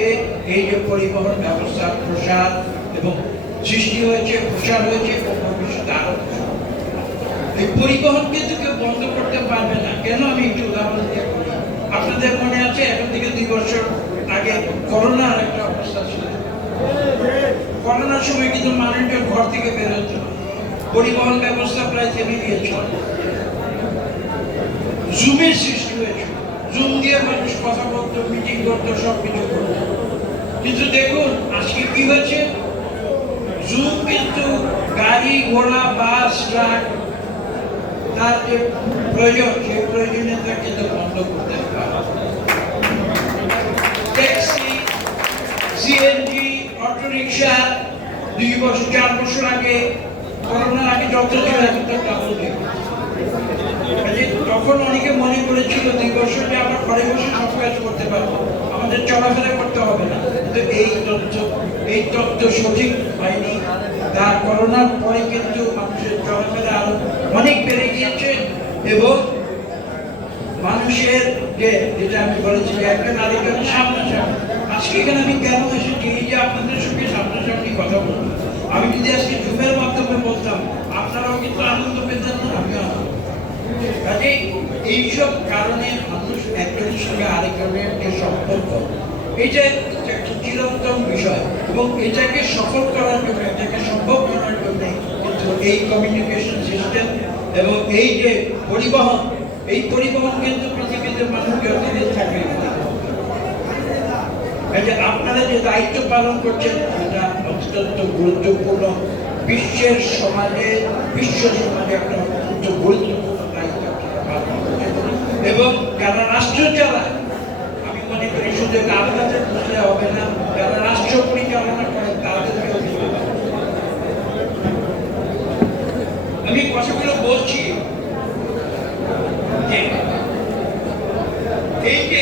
যে এই যে পরিবহন ব্যবস্থার প্রসার এবং সৃষ্টি হয়েছে, প্রসার হয়েছে এবং ভবিষ্যতে আরো এই পরিবহন কিন্তু কেউ বন্ধ করতে পারবে না। কেন আমি একটু উদাহরণ দিয়ে বলি। আপনাদের মনে আছে এখন থেকে 2 বছর আগে করোনার একটা অবস্থা ছিল। করোনার সময় কিন্তু মানুষজন ঘর থেকে বের হতো না, পরিবহন ব্যবস্থা প্রায় থেমে গিয়েছিল। জুমের সৃষ্টি হয়েছিল, জুম দিয়ে মানুষ কথা বলতো, মিটিং করতো, সবকিছু করতো। কিন্তু দেখুন আজকে কি হয়েছে, জুম কিন্তু গাড়ি ঘোড়া বাস ট্রাক তার যে প্রয়োজন সেই প্রয়োজনীয়তা কিন্তু বন্ধ করতে পারে। ট্যাক্সি, সিএনজি, অটো রিক্সা 2 বছর 4 বছর আগে করোনার আগে যত ছিল এখন তো ডাবল হয়ে গেছে। তখন অনেকে মনে করেছিল 2 বছর যে আমরা ঘরে বসে সব কাজ করতে পারবো, আমাদের চলাফেরা করতে হবে না। কিন্তু এই তথ্য সঠিক হয়নি। তার করোনার পরে কিন্তু মানুষের চলাফেরা আরো অনেক বেড়ে গিয়েছে এবং মানুষের যেটা আমি বলেছি একজন আরেকজনের সামনাসামনি। আজকে এখানে আমি কেন এসেছি, এই যে আপনাদের সঙ্গে সামনাসামনি কথা বলবো। আমি যদি আজকে জুমের মাধ্যমে বলতাম আপনারাও কিন্তু আনন্দ পেতেন না, আমিও আনন্দ। কাজেই এইসব কারণে মানুষ একজনের সঙ্গে আরেকজনের যে সম্পর্ক, এটা একটা চিরন্তন বিষয় এবং এটাকে সফল করার জন্য, এটাকে সম্ভব করার জন্য কিন্তু এই কমিউনিকেশন সিস্টেম এবং এই যে পরিবহন, এই পরিবহন কিন্তু পৃথিবীতে মানুষ যতদিন থাকবে। আপনারা যে দায়িত্ব পালন করছেন এটা অত্যন্ত গুরুত্বপূর্ণ। বিশ্ব সমাজে একটা অত্যন্ত গুরুত্বপূর্ণ দায়িত্ব পালন করছেন এবং যারা রাষ্ট্র চালায়, আমি মনে করি শুধু আপনাদের বুঝলে হবে না, যারা রাষ্ট্র পরিচালনা করেন তাদেরকেও দিতে হবে। আমি কথাগুলো বলছি এই যে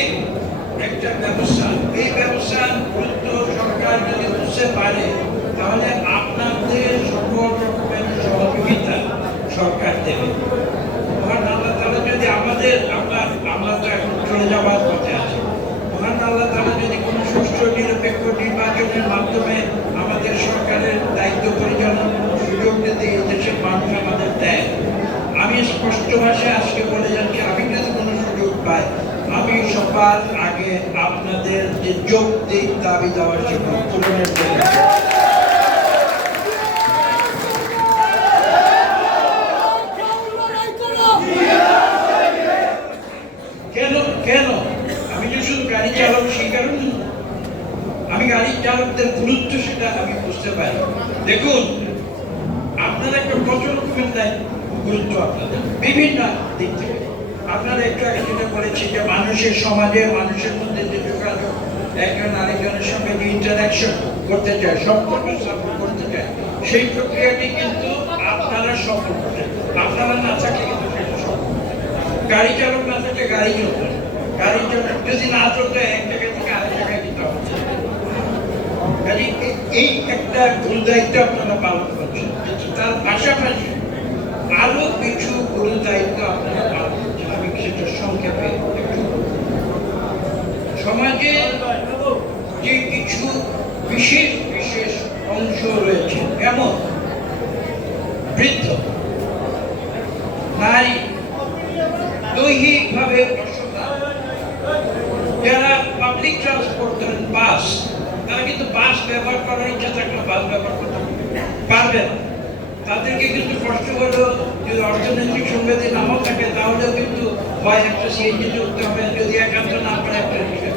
একটা ব্যবস্থা, এই ব্যবস্থার গুরুত্ব সরকার যদি বুঝতে পারে তাহলে আপনাদের সকল রকমের সহযোগিতা সরকার দেবে। মহান আল্লাহ তাআলা যদি আমাদের আমরা তো এখন চলে যাওয়ার পথে আছি, মহান আল্লাহ তাআলা যদি কোনো সুষ্ঠু নিরপেক্ষ নির্বাচনের মাধ্যমে আমাদের সরকারের দায়িত্ব পরিচালনার সুযোগ যদি এই দেশের মানুষ আমাদের দেয়, আমি স্পষ্ট ভাষায় আজকে বলে যাচ্ছি, আমি যদি কোনো সুযোগ পাই আমি সবার আগে আপনাদের যে যৌক্তিক দাবি দেওয়ার জন্য পূরণের জন্য কেন আমি যে শুধু গাড়ি চালক সেই কারণে, আমি গাড়ি চালকদের গুরুত্ব সেটা আমি বুঝতে পারি। দেখুন আপনারা একটা কত রকমের দায়িত্ব গুরুত্ব আপনাদের বিভিন্ন দিক থেকে। আপনারা একটু আগে যেটা বলেছি যে মানুষের সমাজে মানুষের মধ্যে যে যোগাযোগ, একজন আরেকজনের সঙ্গে যে ইন্টারাকশন করতে চায়, সম্পর্ক স্থাপন করতে চায়, সেই প্রক্রিয়াটি কিন্তু আপনারা সফল করছেন। আপনারা না থাকলে কিন্তু সেটা সফল। গাড়ি চালক না থাকলে গাড়ি চলবে, গাড়ি চালক যদি না চলতে এক জায়গা থেকে আরেক জায়গায় দিতে হবে। এই একটা গুরু দায়িত্ব আপনারা পালন করছেন, কিন্তু তার পাশাপাশি আরো কিছু গুরু দায়িত্ব আপনারা পালন করছেন। আমি সেটা সংক্ষেপে একটু, সমাজে যে কিছু বিশেষ বিশেষ অংশ রয়েছে, যেমন বৃদ্ধ, নারী, দৈহিকভাবে অসুস্থ, যারা পাবলিক ট্রান্সপোর্ট করেন, বাস, তারা কিন্তু বাস ব্যবহার করার ইচ্ছা থাকলে বাস ব্যবহার করতে পারবে না। তাদেরকে কিন্তু কষ্ট হলেও যদি অর্থনৈতিক সংবাদে নাও থাকে তাহলেও কিন্তু হয় একটা সিএনজি চলতে হবে, যদি একান্ত না পারে একটা রিক্সা